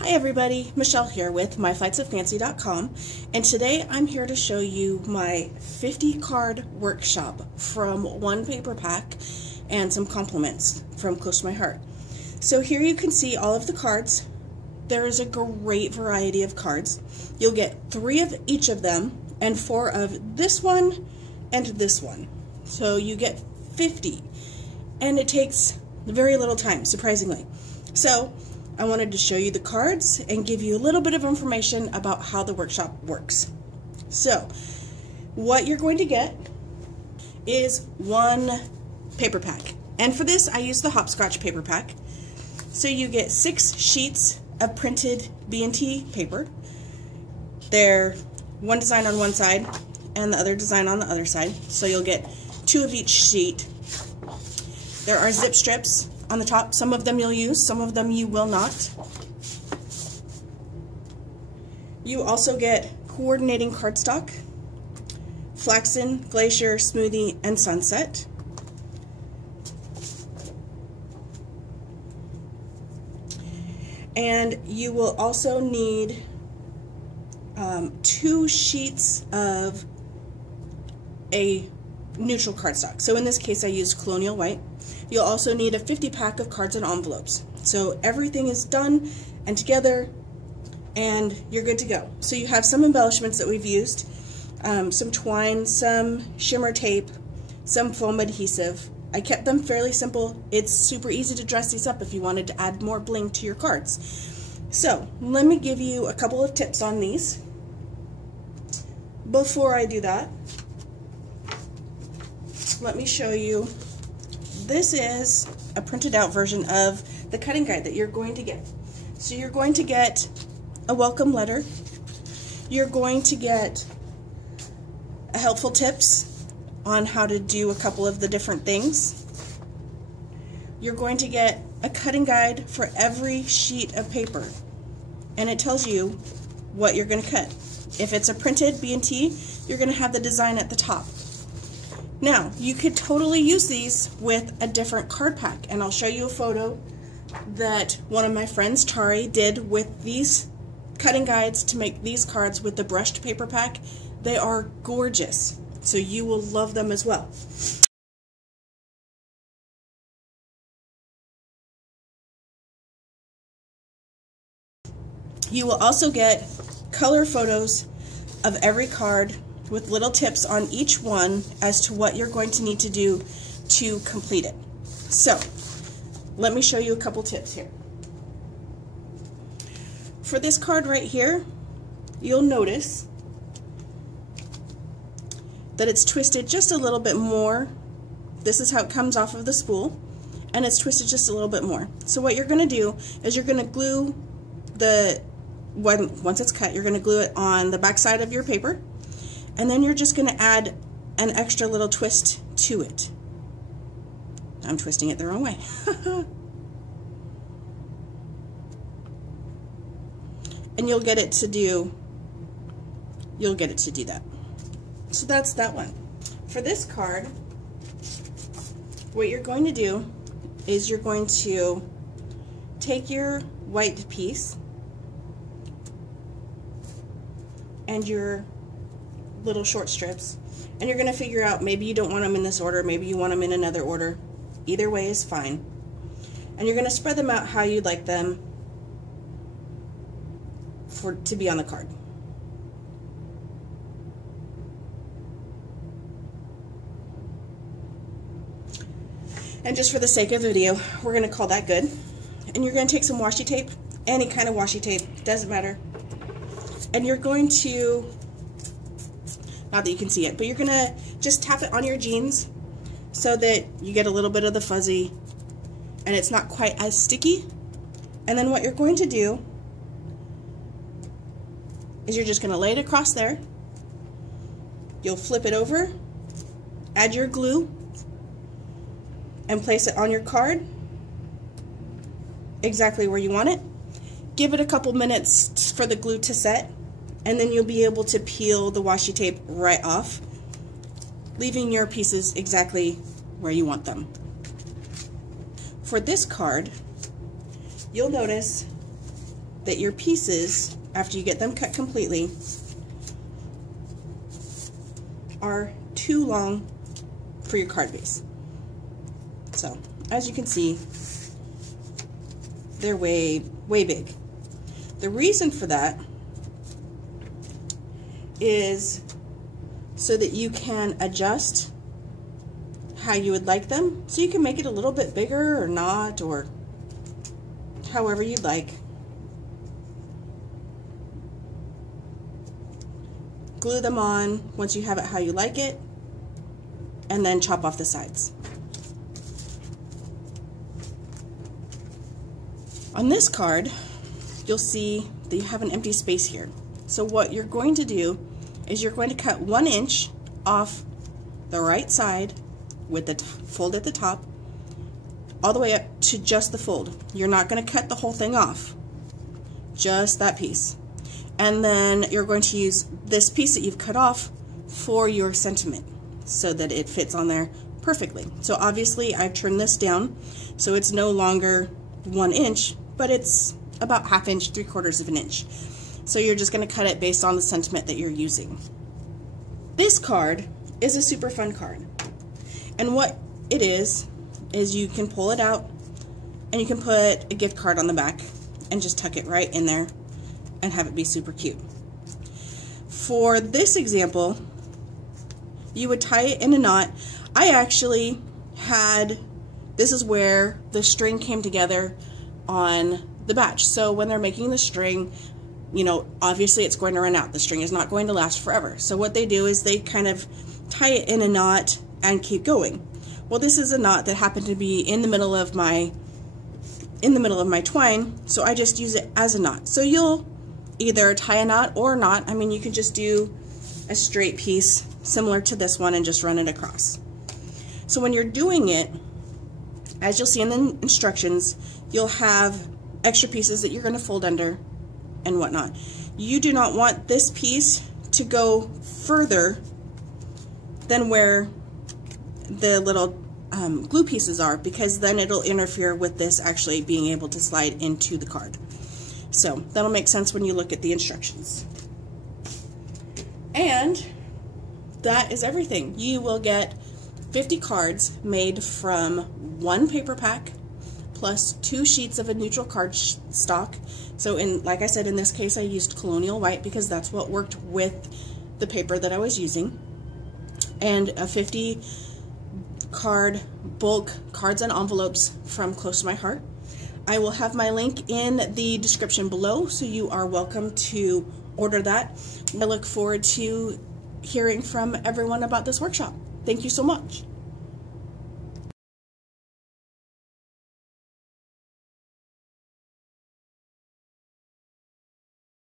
Hi everybody, Michelle here with myflightsoffancy.com, and today I'm here to show you my 50 card workshop from one paper pack and some compliments from close to my heart. So here you can see all of the cards. There is a great variety of cards. You'll get 3 of each of them and 4 of this one and this one. So you get 50, and it takes very little time, surprisingly. So I wanted to show you the cards and give you a little bit of information about how the workshop works. So, what you're going to get is one paper pack. And for this, I use the Hopscotch paper pack. So you get 6 sheets of printed B&T paper. They're one design on one side and the other design on the other side. So you'll get 2 of each sheet. There are zip strips on the top. Some of them you'll use, some of them you will not. You also get coordinating cardstock, Flaxen, Glacier, Smoothie, and Sunset. And you will also need 2 sheets of a neutral cardstock. So in this case I used Colonial White. You'll also need a 50 pack of cards and envelopes. So everything is done and together and you're good to go. So you have some embellishments that we've used, some twine, some shimmer tape, some foam adhesive. I kept them fairly simple. It's super easy to dress these up if you wanted to add more bling to your cards. So let me give you a couple of tips on these. Before I do that, let me show you. This is a printed out version of the cutting guide that you're going to get. So you're going to get a welcome letter. You're going to get helpful tips on how to do a couple of the different things. You're going to get a cutting guide for every sheet of paper, and it tells you what you're going to cut. If it's a printed B&T, you're going to have the design at the top. Now, you could totally use these with a different card pack, and I'll show you a photo that one of my friends, Tari, did with these cutting guides to make these cards with the brushed paper pack. They are gorgeous, so you will love them as well. You will also get color photos of every card with little tips on each one as to what you're going to need to do to complete it. So, let me show you a couple tips here. For this card right here, you'll notice that it's twisted just a little bit more. This is how it comes off of the spool, and it's twisted just a little bit more. So what you're going to do is you're going to glue once it's cut, you're going to glue it on the back side of your paper, and then you're just going to add an extra little twist to it. I'm twisting it the wrong way. And you'll get it to do that. So that's that one. For this card, what you're going to do is you're going to take your white piece and your little short strips, and you're going to figure out, maybe you don't want them in this order, maybe you want them in another order. Either way is fine. And you're going to spread them out how you'd like them to be on the card. And just for the sake of the video, we're going to call that good. And you're going to take some washi tape, any kind of washi tape, doesn't matter. And you're going to, not that you can see it, but you're going to just tap it on your jeans so that you get a little bit of the fuzzy and it's not quite as sticky. And then what you're going to do is you're just going to lay it across there. You'll flip it over, add your glue, and place it on your card exactly where you want it. Give it a couple minutes for the glue to set, and then you'll be able to peel the washi tape right off, leaving your pieces exactly where you want them. For this card, you'll notice that your pieces, after you get them cut completely, are too long for your card base. So, as you can see, they're way big. The reason for that is so that you can adjust how you would like them. So you can make it a little bit bigger or not, or however you'd like. Glue them on once you have it how you like it, and then chop off the sides. On this card, you'll see that you have an empty space here. So what you're going to do is you're going to cut 1 inch off the right side with the fold at the top, all the way up to just the fold. You're not going to cut the whole thing off, just that piece. And then you're going to use this piece that you've cut off for your sentiment so that it fits on there perfectly. So obviously I've turned this down so it's no longer 1 inch, but it's about 1/2 inch, 3/4 of an inch. So you're just going to cut it based on the sentiment that you're using. This card is a super fun card. And what it is you can pull it out and you can put a gift card on the back and just tuck it right in there and have it be super cute. For this example, you would tie it in a knot. I actually had, this is where the string came together on the batch. So when they're making the string, you know, obviously it's going to run out. The string is not going to last forever. So what they do is they kind of tie it in a knot and keep going. Well, this is a knot that happened to be in the middle of my twine, so I just use it as a knot. So you'll either tie a knot or not. I mean, you can just do a straight piece similar to this one and just run it across. So when you're doing it, as you'll see in the instructions, you'll have extra pieces that you're going to fold under and whatnot. You do not want this piece to go further than where the little glue pieces are, because then it'll interfere with this actually being able to slide into the card. So that'll make sense when you look at the instructions. And that is everything. You will get 50 cards made from 1 paper pack plus 2 sheets of a neutral cardstock. So like I said, in this case I used Colonial White because that's what worked with the paper that I was using. And a 50 card bulk cards and envelopes from Close to My Heart. I will have my link in the description below, so you are welcome to order that. I look forward to hearing from everyone about this workshop. Thank you so much.